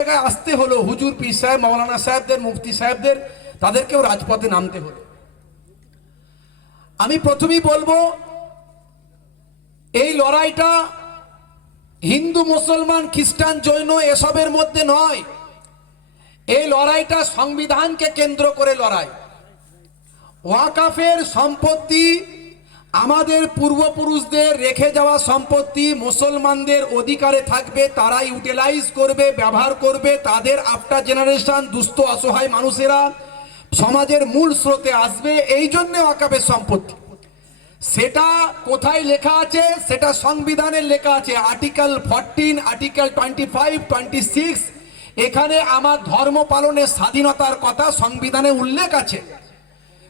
জায়গায় আসতে হলো হুজুর পীর সাহেব মৌলানা সাহেবদের, মুফতি সাহেবদের, তাদেরকেও রাজপথে নামতে হলো। আমি প্রথমেই বলব, এই লড়াইটা হিন্দু, মুসলমান, খ্রিস্টান, জৈন এসবের মধ্যে নয়। এই লড়াইটা সংবিধানকে কেন্দ্র করে লড়াই। ওয়াকাফের সম্পত্তি আমাদের পূর্বপুরুষদের রেখে যাওয়া সম্পত্তি মুসলমানদের অধিকারে থাকবে তারা ইউটিলাইজ করবে, ব্যবহার করবে, তাদের আফটার জেনারেশন দুস্থ, অসহায় মানুষেরা সমাজের মূল স্রোতে আসবে, এই জন্য ওয়াকাফের সম্পত্তি। সেটা কোথায় লেখা আছে? সেটা সংবিধানের লেখা আছে article fourteen article twenty five twenty six এখানে আমার ধর্ম পালনের স্বাধীনতার কথা সংবিধানে উল্লেখ আছে।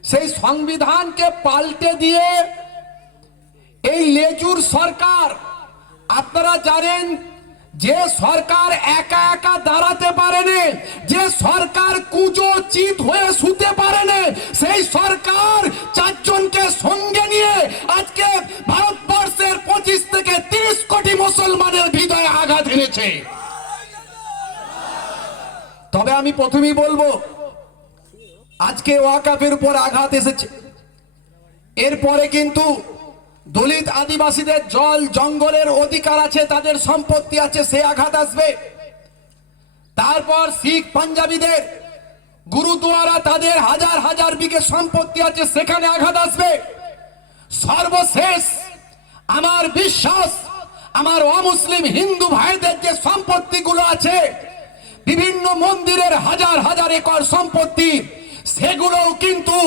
সেই সংবিধানকে পাল্টে দিয়ে এই লেজুর সরকার, আপনারা জানেন যে সরকার একা একা দাঁড়াতে পারেনি যে সরকার কুজো চিত হয়ে শুতে পারেনি সেই সরকার চারজনকে সঙ্গে নিয়ে আজকে ভারতবর্ষের পঁচিশ থেকে তিরিশ কোটি মুসলমানের হৃদয়ে আঘাত এনেছে। তবে আমি প্রথমেই বলব, আজকে ওয়াকাফের উপর আঘাত এসেছে। এরপরে কিন্তু দলিত আদিবাসীদের জল, জঙ্গলের অধিকার আছে, তাদের সম্পত্তি আছে, সে আঘাত আসবে। তারপর শিখ পাঞ্জাবিদের গুরুদুয়ারা তাদের হাজার হাজার বিঘে সম্পত্তি আছে, সেখানে আঘাত আসবে। সর্বশেষ আমার বিশ্বাস, আমার অমুসলিম হিন্দু ভাইদের যে সম্পত্তিগুলো আছে, বিভিন্ন মন্দিরের হাজার হাজার একর সম্পত্তি, সেগুলোও কিন্তু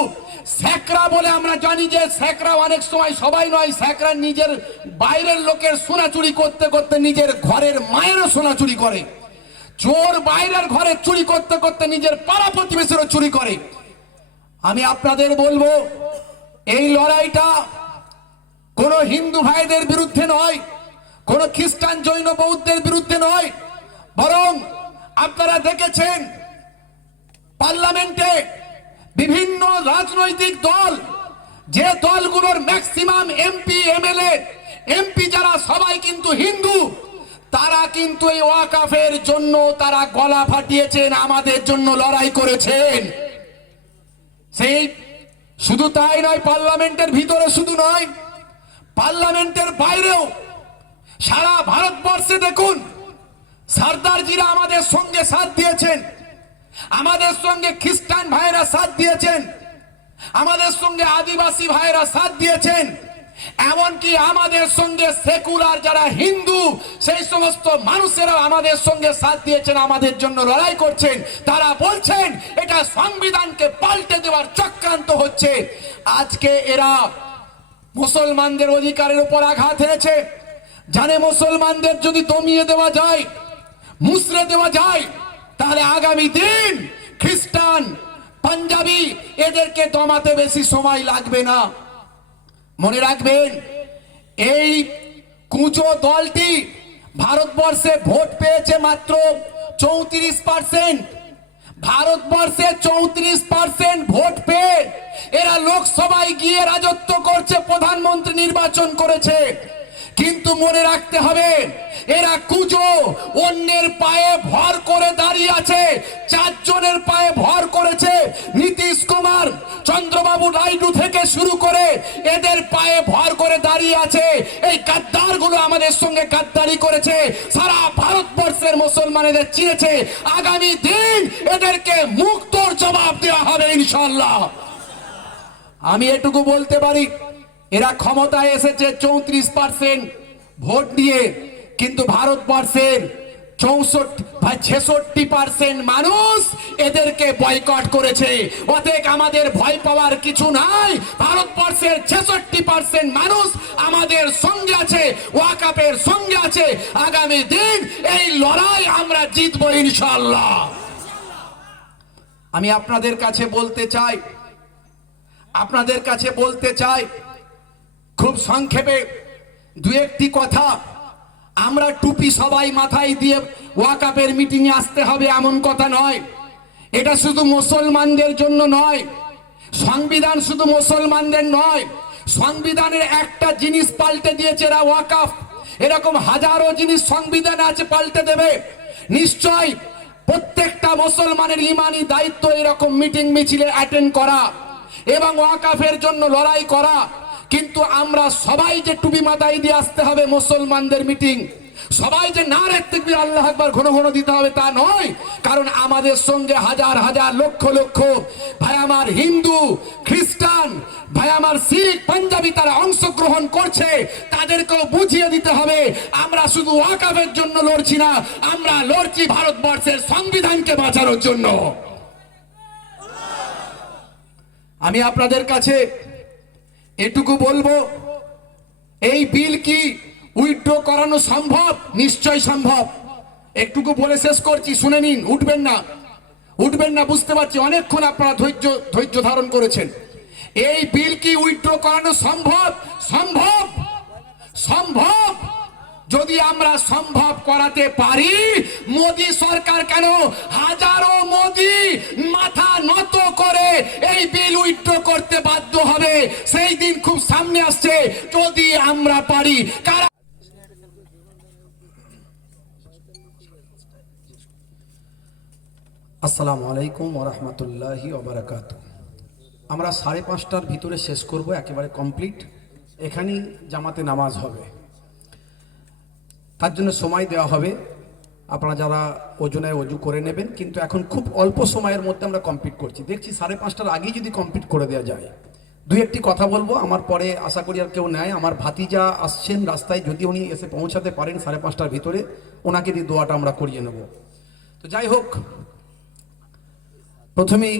স্যাকরা বলে আমরা জানি যে স্যাকরা অনেক সময় সবাই নয় স্যাকরা নিজের বাইরের লোকের সোনা চুরি করতে করতে নিজের ঘরের মায়েরও সোনা চুরি করে। চোর বাইরের ঘরে চুরি করতে করতে নিজের পাড়া প্রতিবেশীরও চুরি করে। আমি আপনাদের বলব, এই লড়াইটা কোন হিন্দু ভাইদের বিরুদ্ধে নয়, কোন খ্রিস্টান জৈন বৌদ্ধের বিরুদ্ধে নয়, বরং আপনারা দেখেছেন, পার্লামেন্টে বিভিন্ন রাজনৈতিক দল, যে দলগুলোর ম্যাক্সিমাম এমপি এমএলএ এমপি যারা সবাই কিন্তু হিন্দু, তারা কিন্তু এই ওয়াকাফের জন্য তারা গলা ফাটিয়েছেন, আমাদের জন্য লড়াই করেছেন। সেই শুধু তাই নয়, পার্লামেন্টের ভিতরে শুধু নয়, পার্লামেন্টের বাইরেও সারা ভারতবর্ষে দেখুন, সর্দারজিরা আমাদের সঙ্গে সাথ দিয়েছেন। আমাদের সঙ্গে খ্রিস্টান ভাইরা সাথ দিয়েছেন। আমাদের সঙ্গে আদিবাসী ভাইরা সাথ দিয়েছেন। এমনকি আমাদের সঙ্গে সেকুলার যারা হিন্দু, সেই সমস্ত মানুষেরা আমাদের সঙ্গে সাথ দিয়েছেন, আমাদের জন্য লড়াই করছেন। তারা বলছেন, এটা সংবিধানকে পাল্টে দেওয়ার চক্রান্ত হচ্ছে। আজকে এরা মুসলমানদের অধিকারের উপর আঘাত এনেছে জানে মুসলমানদের যদি দমিয়ে দেওয়া যায় মুসরে দেওয়া যায় তাহলে আগামী দিন খ্রিস্টান, পাঞ্জাবি এদেরকে দমাতে বেশি সময় লাগবে না। মনে রাখবেন, এই কুচো দলটি ভারতবর্ষে ভোট পেয়েছে মাত্র চৌত্রিশ পার্সেন্ট ভারতবর্ষে চৌত্রিশ পার্সেন্ট ভোট পেয়ে এরা লোকসভায় গিয়ে রাজত্ব করছে, প্রধানমন্ত্রী নির্বাচন করেছে। কিন্তু মনে রাখতে হবে, এরা কুজো, অন্যের পায়ে ভর করে দাঁড়িয়ে আছে, চারজনের পায়ে ভর করেছে। নীতিশ কুমার, চন্দ্রবাবু নাইডু থেকে শুরু করে এদের পায়ে ভর করে দাঁড়িয়ে আছে। এই গাদ্দারগুলো আমাদের সঙ্গে গাদ্দারি করেছে। সারা ভারতবর্ষের মুসলমানেদের চিনেছে। আগামী দিন এদেরকে মুক্তর জবাব দেওয়া হবে ইনশাল্লাহ আমি এটুকু বলতে পারি এরা ক্ষমতায় এসেছে চৌত্রিশ পার্সেন্ট ভোট নিয়ে কিন্তু ভারতবর্ষের ছেষট্টি পার্সেন্ট মানুষ এদেরকে করেছে। আমাদের ভয় পাওয়ার কিছু নাই। ভারতবর্ষের ছেষট্টি পার্সেন্ট মানুষ আমাদের সঙ্গে আছে সঙ্গে আছে। আগামী দিন এই লড়াই আমরা জিতবো ইনশাল্লাহ আমি আপনাদের কাছে বলতে চাই, আপনাদের কাছে বলতে চাই খুব সংক্ষেপে দু একটি কথা। আমরা টুপি সবাই মাথায় দিয়ে ওয়াকাপের মিটিংয়ে আসতে হবে এমন কথা নয়। এটা শুধু মুসলমানদের জন্য নয়। সংবিধান শুধু মুসলমানদের নয়। সংবিধানের একটা জিনিস পাল্টে দিয়েছে এরা ওয়াকাফ। এরকম হাজারো জিনিস সংবিধান আছে পাল্টে দেবে। নিশ্চয় প্রত্যেকটা মুসলমানের ইমানি দায়িত্ব এরকম মিটিং মিছিলে অ্যাটেন্ড করা এবং ওয়াকাফের জন্য লড়াই করা। কিন্তু আমরা সবাই যে টুপি মাথায় দিয়ে আসতে হবে মুসলমানদের মিটিং, সবাই যে না রাখতে আল্লাহ একবার ঘন ঘন দিতে হবে তা নয়, কারণ আমাদের সঙ্গে হাজার হাজার লক্ষ লক্ষ, ভাই আমার হিন্দু, খ্রিস্টান, ভাই আমার শিখ, পাঞ্জাবি তারা অংশগ্রহণ করছে, তাদেরকেও বুঝিয়ে দিতে হবে, আমরা শুধু ওয়াকাফের জন্য লড়ছি না, আমরা লড়ছি ভারতবর্ষের সংবিধানকে বাঁচানোর জন্য। আমি আপনাদের কাছে এটুকু বলব, এই বিল কি উইথড্র করানো সম্ভব? নিশ্চয় সম্ভব। একটুকু বলে শেষ করছি, শুনে নিন, উঠবেন না। উঠবেন না, বুঝতে পারছি, অনেকক্ষণ আপনারা ধৈর্য ধৈর্য ধারণ করেছেন। এই বিল কি উইথড্র করানো সম্ভব? সম্ভব! সম্ভব! যদি আমরা সম্ভব করাতে পারি, মোদি সরকার কেন হাজারো মোদি সামনে আসছে, যদি আমরা পারি, কারা আসসালামু আলাইকুম ওরহমতুল্লাহি ওবরাকাত আমরা সাড়ে পাঁচটার ভিতরে শেষ করব, একেবারে কমপ্লিট। এখানেই জামাতে নামাজ হবে। তার জন্য সময় দেওয়া হবে। আপনারা যারা ওজনে অজু করে নেবেন, কিন্তু এখন খুব অল্প সময়ের মধ্যে আমরা কমপ্লিট করছি। দেখছি সাড়ে পাঁচটার আগেই যদি কমপ্লিট করে দেওয়া যায়। দুই একটি কথা বলব, আমার পরে আশা করি আর কেউ নেয় আমার ভাতিজা আসছেন রাস্তায়, যদি উনি এসে পৌঁছাতে পারেন সাড়ে পাঁচটার ভিতরে, ওনাকে দিয়ে দোয়াটা আমরা করিয়ে নেব। তো যাই হোক, প্রথমেই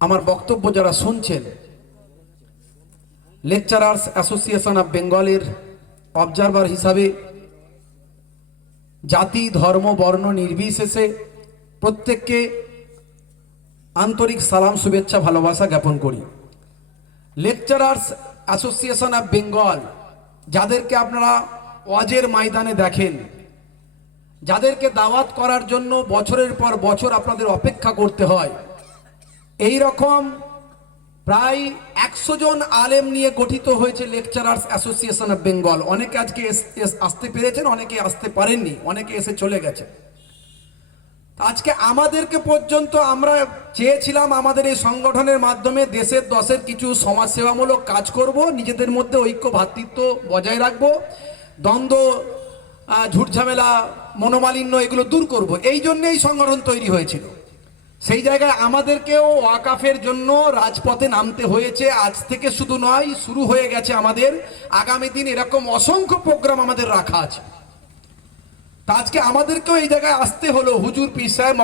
আমার বক্তব্য যারা শুনছেন লেকচারার্স অ্যাসোসিয়েশন অফ বেঙ্গলের অবজারভার হিসাবে, জাতি, ধর্ম, বর্ণ নির্বিশেষে প্রত্যেককে আন্তরিক সালাম, শুভেচ্ছা, ভালোবাসা জ্ঞাপন করি। লেকচারার্স অ্যাসোসিয়েশন অফ বেঙ্গল যাদেরকে আপনারা ওয়াজের ময়দানে দেখেন, যাদেরকে দাওয়াত করার জন্য বছরের পর বছর আপনাদের অপেক্ষা করতে হয় এই রকম প্রায় একশো জন আলেম নিয়ে গঠিত হয়েছে লেকচারার্স অ্যাসোসিয়েশন অফ বেঙ্গল অনেকে আজকে আসতে পেরেছেন, অনেকে আসতে পারেননি, অনেকে এসে চলে গেছে। আজকে আমাদেরকে পর্যন্ত আমরা চেয়েছিলাম আমাদের এই সংগঠনের মাধ্যমে দেশের দশের কিছু সমাজসেবামূলক কাজ করব, নিজেদের মধ্যে ঐক্য ভ্রাতৃত্ব বজায় রাখব, দ্বন্দ্ব ঝুটঝামেলা, মনোমালিন্য এগুলো দূর করব। এই জন্য এই সংগঠন তৈরি হয়েছিল। সেই জায়গায় আমাদেরকেও ওয়াকাফের জন্য রাজপথে নামতে হয়েছে। আজ থেকে শুধু নয়, শুরু হয়ে গেছে আমাদের। আগামী দিন এরকম অসংখ্য প্রোগ্রাম আমাদের রাখা আছে। তা আজকে আমাদেরকেও এই জায়গায় আসতে হলো। হুজুর পিস সাহেব